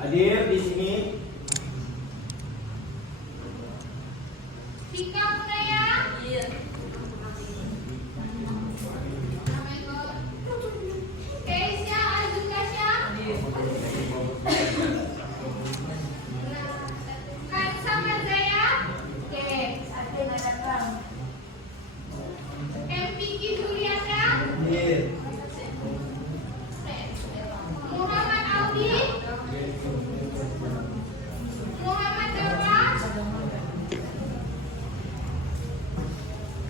Hadir di sini. Tika Munaya. Iya. Keisha Azukasya. Kansa Mazaya. Oke, ada yang datang. MPK Juliana. Hadir. Muhammad Aldi. Muhammad Darwas.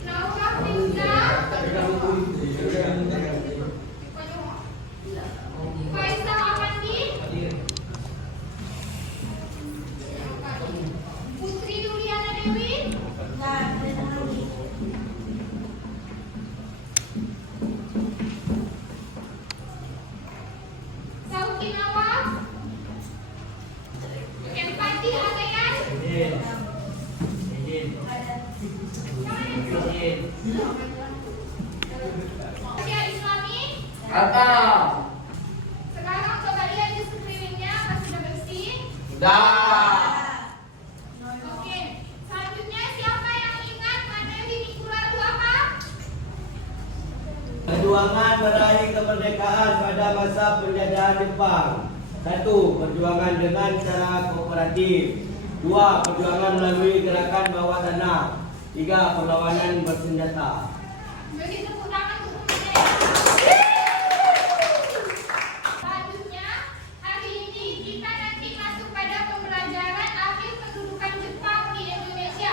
Naura Frizda. Faisal Afandi. Putri Duliana Dewi. Sauki Nawaf. Empati Agayan. Hadir. Hadir. Hadir. Asia Islami. Datang. Sekarang coba lihat di sekelilingnya apa sudah bersih. Dah. Oke, selanjutnya siapa yang ingat materi minggu lalu apa? Perjuangan meraih kemerdekaan pada masa penjajahan Jepang. 1. Perjuangan dengan cara kooperatif. 2. Perjuangan melalui gerakan bawah tanah. 3. Perlawanan bersenjata. Beri tepuk tangan untuk saya. Selanjutnya, hari ini kita nanti masuk pada pembelajaran akhir pendudukan Jepang di Indonesia.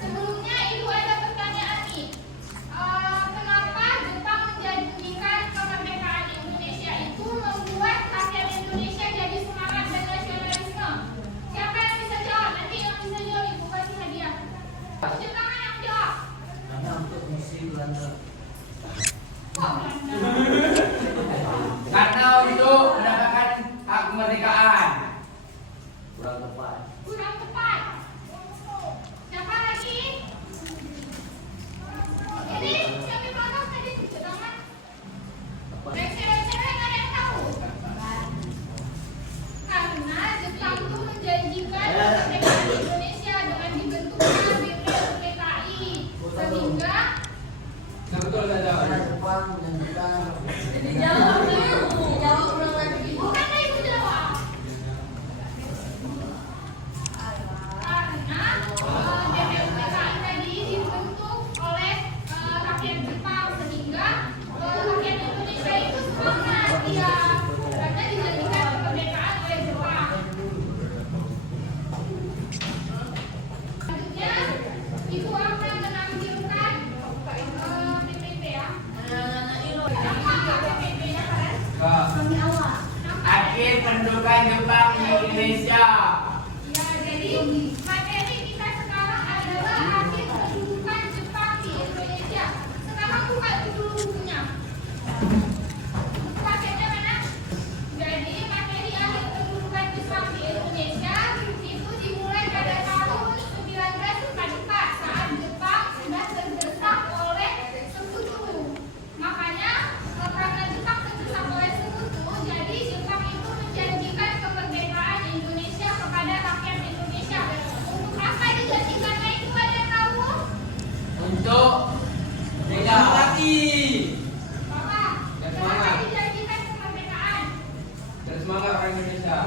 Sebelumnya itu ada pertanyaan nih. Kenapa Jepang menjadikan kemerdekaan Indonesia itu membuat rakyat Indonesia jadi semangat dan nasionalisme? Siapa yang bisa jawab? Nanti yang bisa jawab ibu kasih hadiah. Jepang yang jawab. Karena untuk misi Belanda. Kok Belanda? Karena untuk mendapatkan hak kemerdekaan. Kurang tepat. Kurang tepat. Siapa lagi? Ini siapa yang bilang tadi tangan? Rekse-rekse nggak ada yang tahu. Karena Jepang itu menjanjikan kemerdekaan Indonesia dengan dibentuknya BPUPKI sehingga Betul saja. bukan ibu jawab. Karena BPUPKI tadi dibentuk oleh rakyat Jepang sehingga rakyat Indonesia itu semangat dia karena dijadikan kemerdekaan oleh Jepang. Selanjutnya ibu akan menampilkan PPT ya. Apa PPT-nya kan? Akhir pendudukan Jepang di Indonesia. Ya, jadi materi kita sekarang adalah akhir kedudukan Jepang di Indonesia. Sekarang buka dulu bukunya. Buku paketnya mana? Jadi materi akhir kedudukan Jepang di Indonesia itu dimulai pada tahun 1944 saat Jepang sudah terdesak oleh sekutu. Makanya karena Jepang terdesak oleh sekutu, jadi Jepang itu menjanjikan kemerdekaan Indonesia kepada rakyat Indonesia. Untuk apa dijanjikannya itu ada yang tahu? Untuk demokrasi. Bapak, kenapa dijanjikan kemerdekaan? Dan semangat orang Indonesia.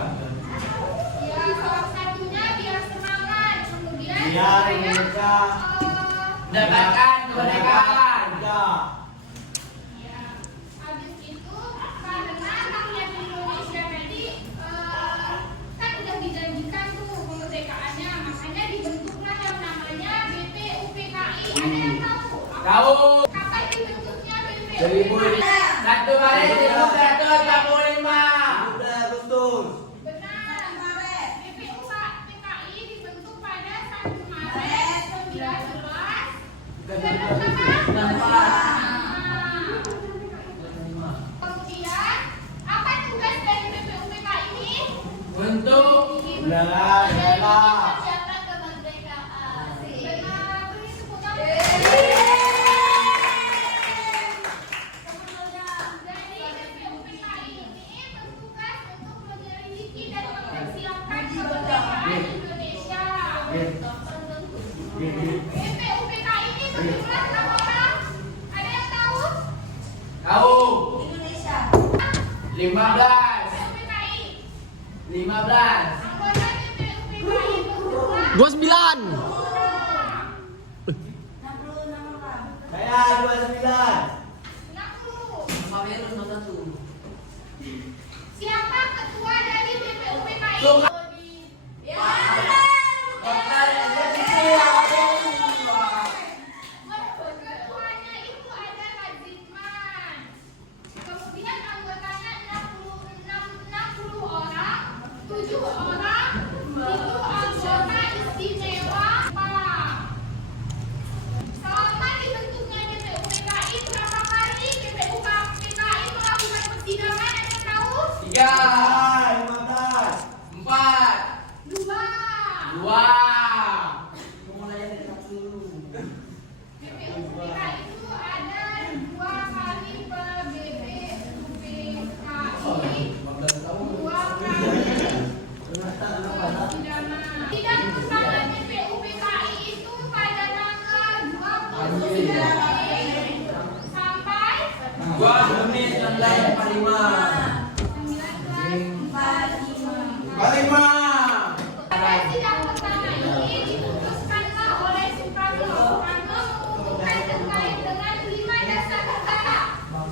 Ya, salah satunya biar semangat. Kemudian Biar supaya, Indonesia Mendapatkan kemerdekaan. ya, habis itu karena rakyat Indonesia tadi kan udah dijanjikan tuh kemerdekaannya, makanya dibentuklah yang namanya BPUPKI. Ada yang tahu? Tahu. Kapan dibentuknya BPUPKI? 1 Maret 1945. 3 Agustus. Benar. BPUPKI dibentuk pada 1 Maret 1945. Kemudian apa tugas dari BPUPKI ini? Untuk Bela Persiapan kemerdekaan. Benar. Beri tepuk tangan. 15. BPUPKI. 15. Anggota BPUPKI berdua. 29. Saya 29. 60. Siapa ketua dari BPUPKI? Suka. Ya. Ketuanya itu ada Kazitman. Kemudian anggotanya 60 orang, 7 orang itu anggota istimewa. Selama dibentuknya BPUPKI, berapa kali BPUPKI melakukan persidangan? Ada tahu? 3. 15. 4. 2. 2. BPUPKI itu ada 2 kali per BPUPKI, 2 kali persidangan. Sidang pertama BPUPKI itu pada tanggal 29 Mei sampai 2 Mei 1945. 45. pada sidang pertama ini diputuskanlah oleh Soekarno mengumumkan terkait dengan 5 dasar negara.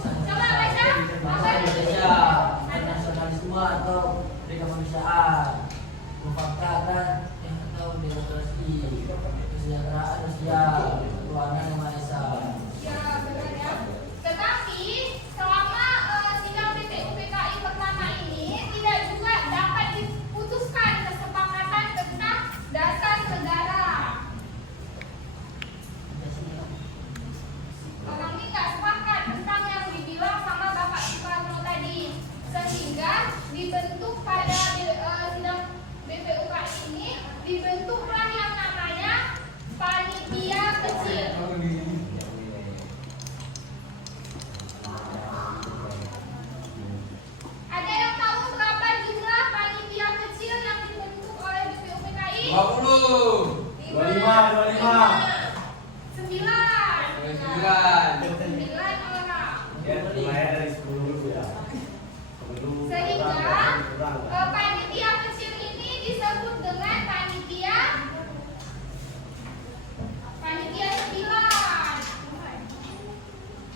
Coba baca apa Indonesia, nasionalisme atau kemanusiaan, kemakmuran yang atau demokrasi, kesejahteraan sosial, ketuhanan yang maha esa. ya benar ya. Tetapi selama sidang BPUPKI pertama ini tidak juga dapat diputuskan kesepakatan tentang dasar negara. Orang ini nggak sepakat tentang yang dibilang sama Bapak Soekarno tadi, sehingga dibentuk pada sidang BPUPKI ini dibentuklah yang namanya panitia kecil. Ada yang tahu berapa jumlah panitia kecil yang dibentuk oleh BPUPKI? 20. 25. 25. 9. 9. 9 orang. Ya, mulai dari 10 dulu ya. Sehingga panitia kecil ini disebut dengan panitia 9.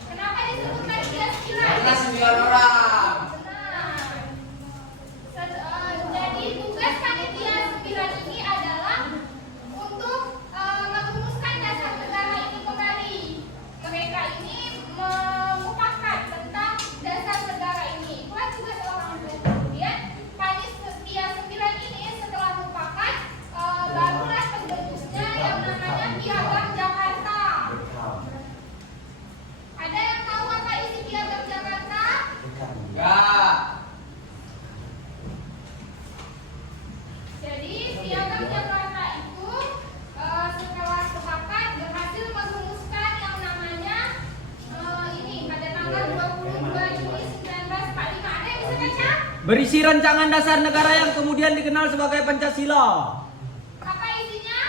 Kenapa disebut panitia 9? Karena 9 orang. Benar. Jadi tugas panitia 9 ini adalah untuk merumuskan dasar negara ini kembali. Mereka ini memupakat tentang dasar negara ini. Itulah tugas orang itu. Kemudian panitia 9 ini setelah mufakat barulah terbentuknya yang namanya Piagam Jakarta. Ada yang tahu apa isi Piagam Jakarta? Enggak. Jadi Piagam Jakarta itu setelah sepakat berhasil merumuskan yang namanya ini pada tanggal 22 Juli 1945. Ada yang bisa baca? Berisi rancangan dasar negara yang kemudian dikenal sebagai Pancasila. Apa isinya?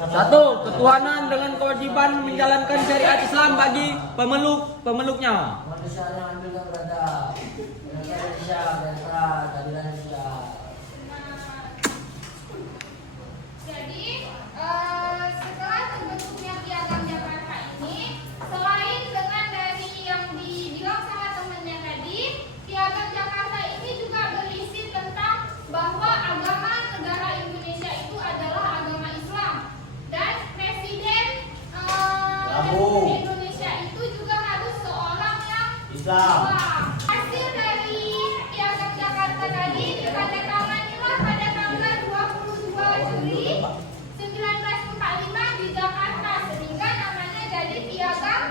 1. Ketuhanan dengan kewajiban menjalankan syariat Islam bagi pemeluknya. Kemanusiaan yang adil dan beradab, negara Indonesia, kesejahteraan, keadilan sosial. Jadi setelah terbentuknya Piagam Jakarta ini, selain dengan dari yang dibilang sama temennya tadi, Piagam Jakarta ini juga berisi tentang bahwa agama negara Indonesia itu adalah agama Islam dan Presiden Republik Indonesia itu juga harus seorang yang Islam. Hasil dari Piagam Jakarta tadi ditandatanganilah pada tanggal 22 Juli 1945 di Jakarta, sehingga namanya jadi Piagam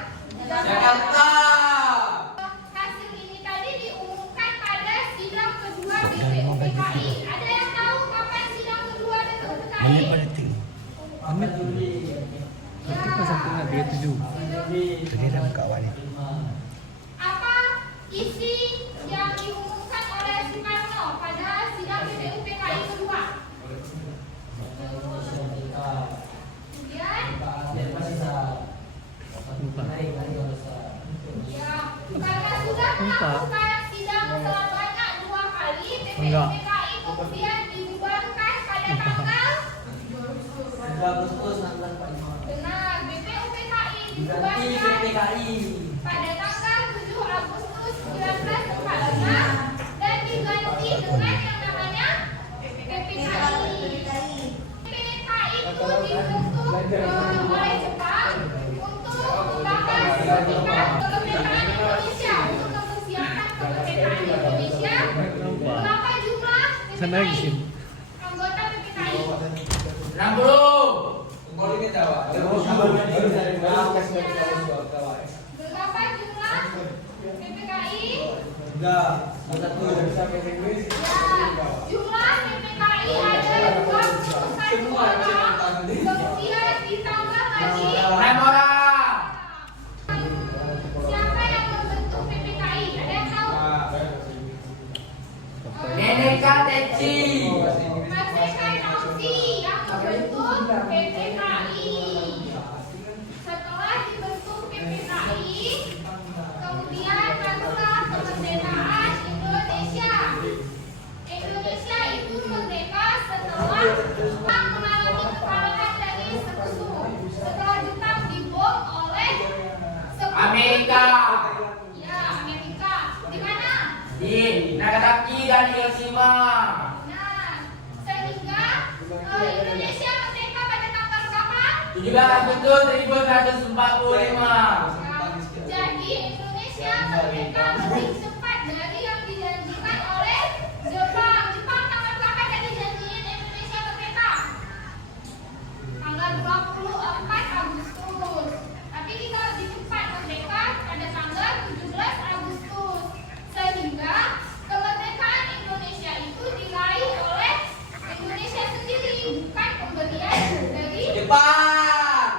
Jakarta. Hasil ini tadi diumumkan pada sidang kedua BPUPKI. Ada yang tahu kapan sidang kedua BPUPKI? 8 Juli. Apa isi yang diumumkan oleh Soekarno pada sidang BPUPKI kedua? Kemudian, ya, karena sudah melakukan sidang sebanyak 2 kali PPUPKI kemudian dibubarkan pada tanggal Agustus 1945. benar BPUPKI Diganti dibubarkan PPKI. pada tanggal 7 Agustus 1945 dan diganti dengan yang namanya PPKI. PPKI itu dibentuk oleh Jepang untuk membahas kemerdekaan Indonesia, untuk mempersiapkan kemerdekaan Indonesia. Berapa jumlah PPKI? Anggota PPKI? 60. Tunggu dikit Jawa. Berapa jumlah PPKI? Enggak, satu sampai Inggris. Ya, jumlah PPKI ada 21 orang, kemudian ditambah lagi. 6 orang. Siapa yang membentuk PPKI? Ada yang tahu? Nenek Kateci. Mas Eka Nausi yang membentuk PPKI. Setelah dibentuk PPKI, kemudian barulah kemerdekaan Indonesia. Indonesia itu merdeka setelah Jepang mengalami kekalahan dari Sekutu. Setelah Jepang dibom oleh Sekutu. Amerika. Ya, Amerika. Di mana? Di Nagasaki dan Hiroshima. Nah, sehingga Indonesia merdeka pada tanggal berapa? 17 Agustus 1945. Jadi Indonesia merdeka lebih cepat dari yang dijanjikan oleh Jepang. Jepang tanggal berapa jadi janjiin Indonesia merdeka? Tanggal 24 Agustus. Tapi kita lebih cepat merdeka pada tanggal 17 Agustus. Sehingga kemerdekaan Indonesia itu diraih oleh Indonesia sendiri, bukan pemberian dari Jepang.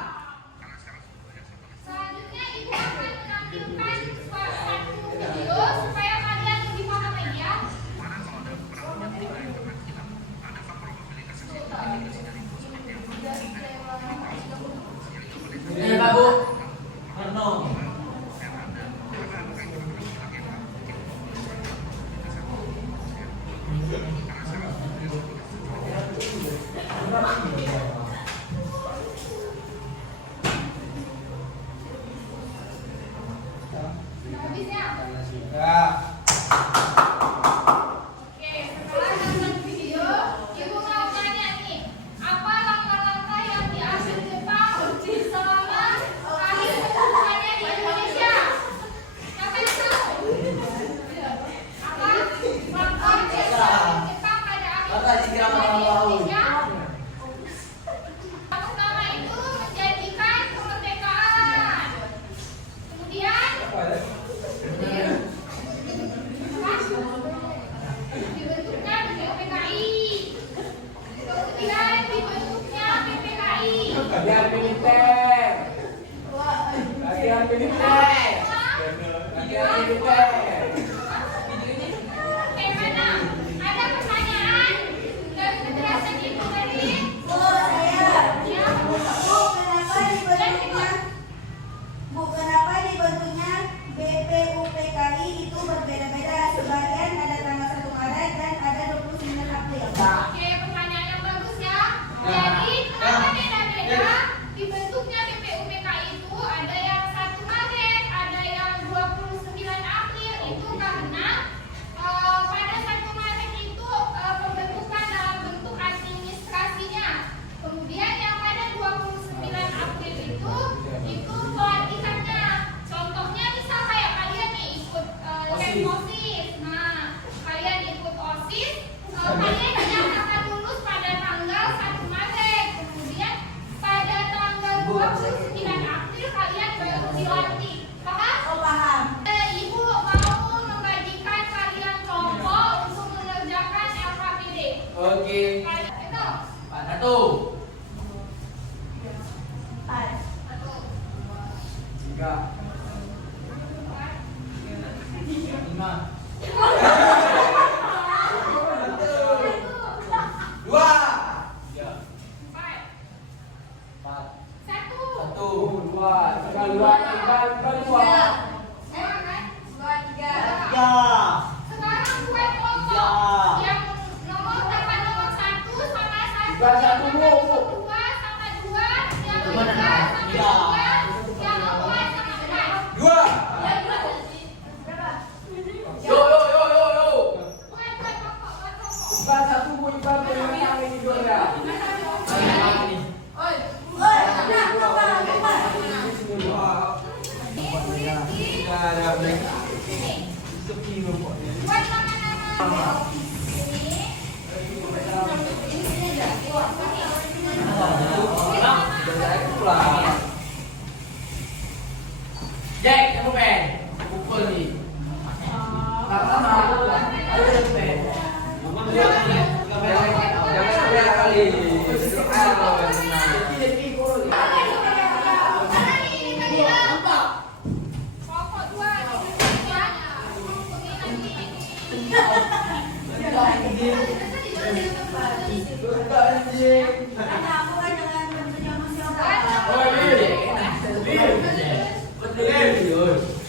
Selanjutnya ibu akan menampilkan satu video supaya kalian lebih paham lagi ya. Ini Pak Bu. Karno. Habisnya. Ya. Oke, setelah nonton video, ibu mau tanya nih, apa langkah-langkah yang diambil Jepang selama akhir pembukaannya di Indonesia? Siapa yang tahu? Apa langkah yang diambil Jepang pada akhir pembukaannya di Indonesia? Yang pertama itu menjadikan kemerdekaan. Kemudian dibentuknya PPKI. Kemudian dibentuknya PPKI. Latihan militer. Latihan militer. Latihan militer. Bagaimana? Ada pertanyaan dari penjelasan ibu tadi? Ya. Kenapa dibentuknya BPUPKI itu berbeda-beda? Sebagian ada tanggal 1 Maret dan ada 29 April. Oke, pertanyaan yang bagus ya. Jadi, kenapa beda-beda? Dibentuknya BPUPKI itu ada yang 1 Maret, ada yang 29 April. Itu karena pada 1 Maret itu pembentukan dalam bentuk administrasinya. Kemudian yang pada 29 April itu pelatihannya. Contohnya misal kayak kalian nih ikut tes OSIS. Nah, kalian ikut OSIS, kalian dinyatakan lulus pada tanggal 1 Maret. Kemudian pada tanggal 29 April kalian baru dilatih. Paham? Oh, paham. Ibu mau membagikan kalian kelompok untuk mengerjakan LKPD. Oke. Kalian itu Pak satu. 3. 5. Buat nama-nama Jack, kamu pen. Pukul nih. Lama-lama. Ayo pen. Jangan sampai kali. pokok dua Karena aku kan dengan tentunya masih obat. Oh, ini.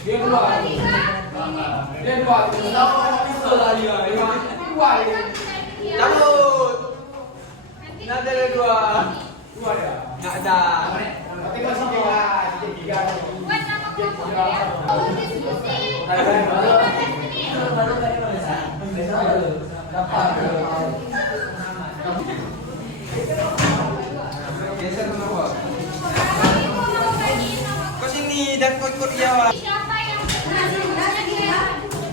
Dia keluar. Dia keluar. Tahu lah dia. Keluar. Cabut. Nanti ada dua. Dua ya. Nggak ada. Tapi masih tiga. buat nama kelompoknya ya. Kalau diskusi Baru kali besok dapat. Geser kenapa? kau sini dan ikut dia. siapa yang sebenarnya dia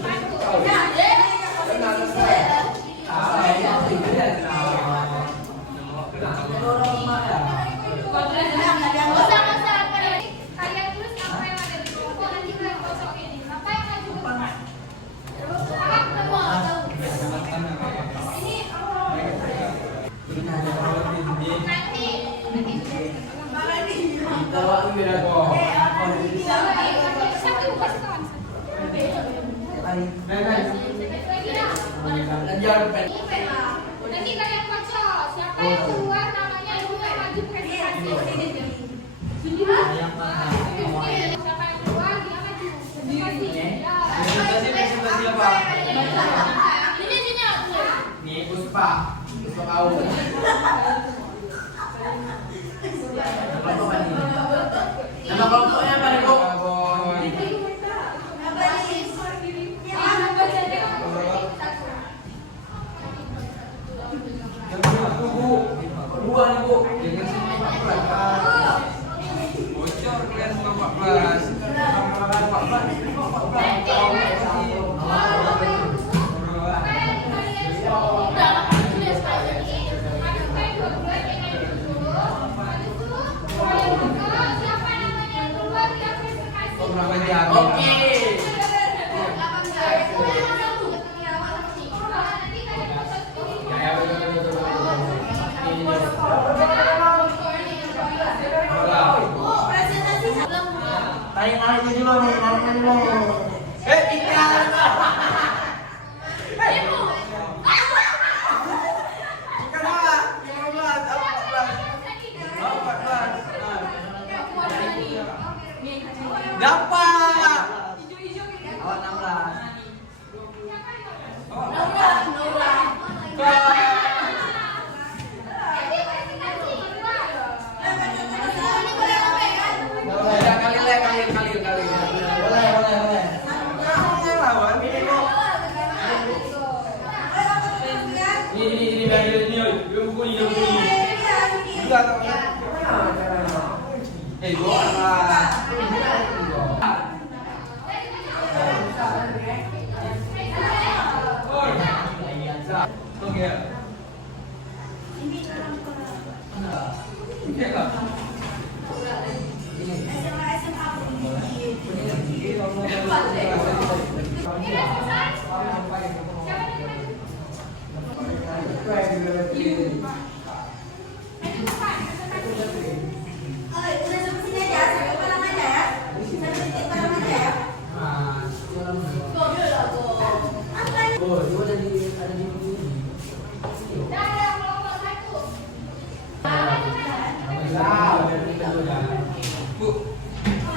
bantu. Nggak usah kalian tulis apa yang ada di kelompok nanti kalian kosong ini. Apa yang maju ke depan? Nanti kalian baca siapa yang keluar namanya dulu yang maju presentasi. Siapa yang keluar dia maju Presentasi apa? Ini aku. Nih, Puspa. Puspa kau. Nama kelompoknya apa nih, Bu? Dua nih, Bu. Jangan sampai 14. Bocor kalian semua 14. Oke. Narik dulu nih, narik dulu. Dapat. Awak 16.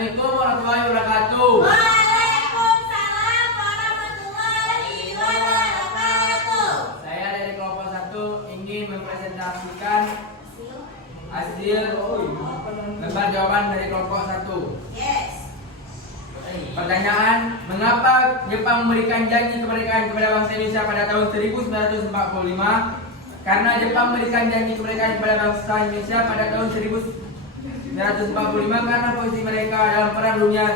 Assalamualaikum warahmatullahi wabarakatuh. Waalaikumsalam warahmatullahi wabarakatuh. Saya dari kelompok 1 ingin mempresentasikan hasil lembar jawaban dari kelompok 1. Yes. Pertanyaan, mengapa Jepang memberikan janji kemerdekaan kepada bangsa Indonesia pada tahun 1945? Karena Jepang memberikan janji kemerdekaan kepada bangsa Indonesia pada tahun 1945 karena posisi mereka dalam Perang Dunia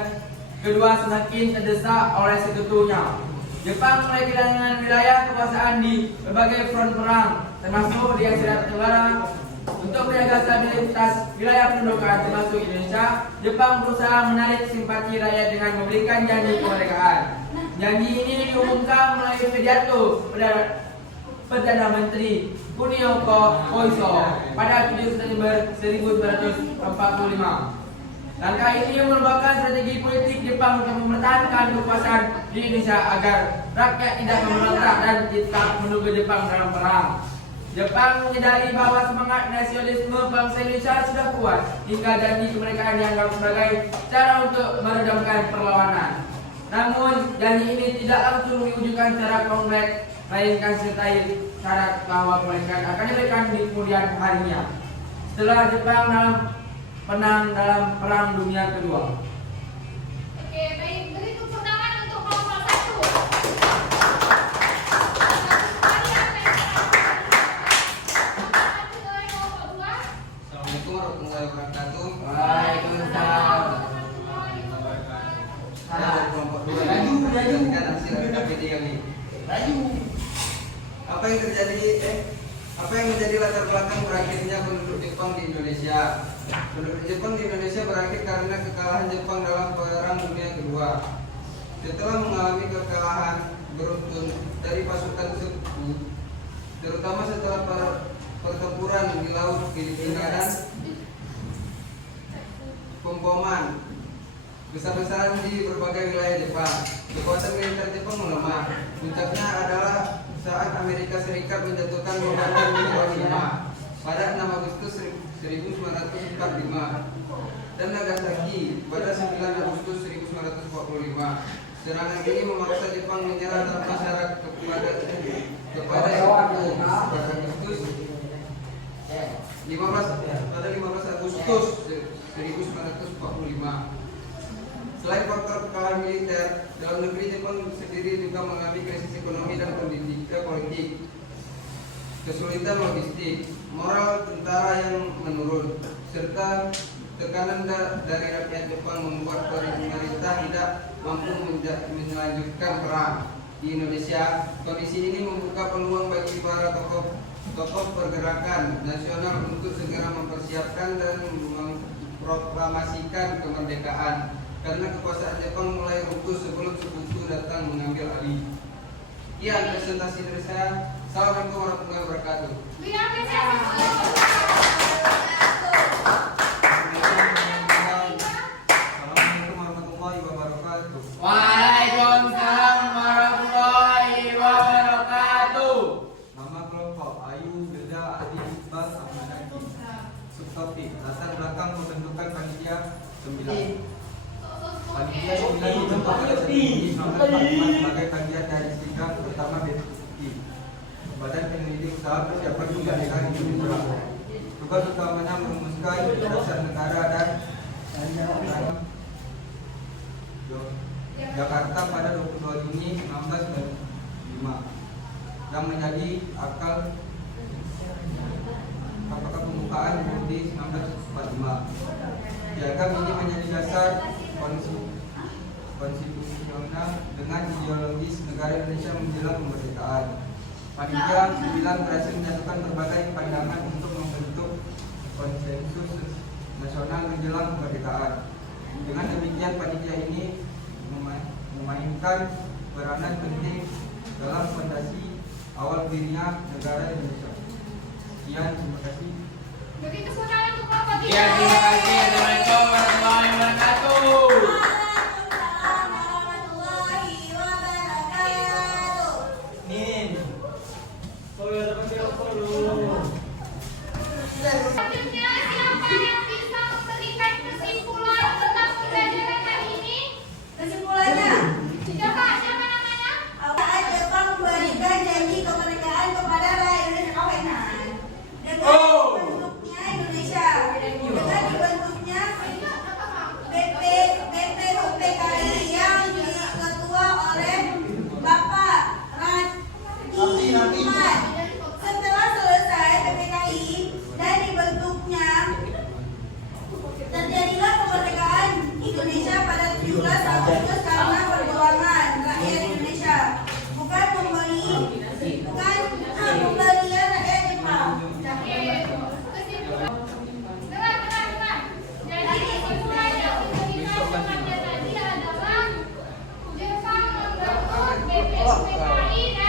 Kedua semakin terdesak oleh sekutunya. Jepang mulai kehilangan wilayah kekuasaan di berbagai front perang, termasuk di Asia Tenggara. Untuk menjaga stabilitas wilayah pendudukan termasuk Indonesia, Jepang berusaha menarik simpati rakyat dengan memberikan janji kemerdekaan. Janji ini diumumkan melalui pidato Perdana Menteri Kunihiko Koiso pada 7 September 1945. Langkah ini merupakan strategi politik Jepang untuk mempertahankan kekuasaan di Indonesia agar rakyat tidak memberontak dan tetap menunggu Jepang dalam perang. Jepang menyadari bahwa semangat nasionalisme bangsa Indonesia sudah kuat hingga janji kemerdekaan dianggap sebagai cara untuk meredamkan perlawanan. Namun janji ini tidak langsung diwujudkan secara konkret, melainkan sertai syarat bahwa kemerdekaan akan diberikan di kemudian harinya setelah Jepang menang dalam Perang Dunia Kedua. Oke, baik. Beri tepuk tangan untuk kelompok 1. Assalamualaikum warahmatullahi wabarakatuh. Waalaikumsalam. Saya dari kelompok 2 menyaksikan hasil KPD kami. Apa yang menjadi latar belakang berakhirnya penduduk Jepang di Indonesia? Penduduk Jepang di Indonesia berakhir karena kekalahan Jepang dalam Perang Dunia Kedua. Setelah mengalami kekalahan beruntun dari pasukan sekutu, terutama setelah pertempuran di Laut Filipina dan pemboman besar-besaran di berbagai wilayah Jepang, kekuatan militer Jepang melemah. Puncaknya adalah saat Amerika Serikat menjatuhkan bom atom di Hiroshima pada 6 Agustus 1945 dan Nagasaki pada 9 Agustus 1945. Serangan ini memaksa Jepang menyerah tanpa syarat kepada Agustus 15 Agustus 1945. Selain faktor kekalahan militer, dalam negeri Jepang sendiri juga mengalami krisis ekonomi dan politik, kesulitan logistik, moral tentara yang menurun, serta tekanan dari rakyat Jepang membuat pemerintah tidak mampu melanjutkan perang di Indonesia. Kondisi ini membuka peluang bagi para tokoh pergerakan nasional untuk segera mempersiapkan dan memproklamasikan kemerdekaan, karena kekuasaan Jepang mulai runtuh sebelum sekutu datang mengambil alih. Sekian presentasi dari saya. Assalamualaikum warahmatullahi wabarakatuh. Assalamualaikum warahmatullahi wabarakatuh. Waalaikumsalam warahmatullahi wabarakatuh. Nama kelompok Ayu Geda Adi Iqbal Ahmadaki. Subtopik latar belakang pembentukan panitia 9. Panitia 9 dibentuk pada 1945 sebagai panitia dari sidang pertama BPI, Badan Penyelidik Usaha Persiapan Kemerdekaan Indonesia. Tugas utamanya merumuskan dasar negara dan Jakarta pada 22 Juni 1995 yang menjadi akal pembukaan di 1945. Piagam ini menjadi dasar konstitusional dengan ideologis negara Indonesia menjelang kemerdekaan. Panitia 9 berhasil menyatukan berbagai pandangan untuk membentuk konsensus nasional menjelang kemerdekaan. Dengan demikian, panitia ini memainkan peranan penting dalam fondasi awal dirinya negara Indonesia. Sekian, terima kasih. Beri tepuk tangan untuk kelompok 3. Ya, terima kasih. Assalamualaikum warahmatullahi wabarakatuh. Selanjutnya, siapa yang bisa memberikan kesimpulan tentang pembelajaran hari ini? Kesimpulannya, Siapa namanya? awal Jepang memberikan janji kemerdekaan kepada rakyat Indonesia kawinan dengan dibentuknya Indonesia, dengan dibentuknya Australia dan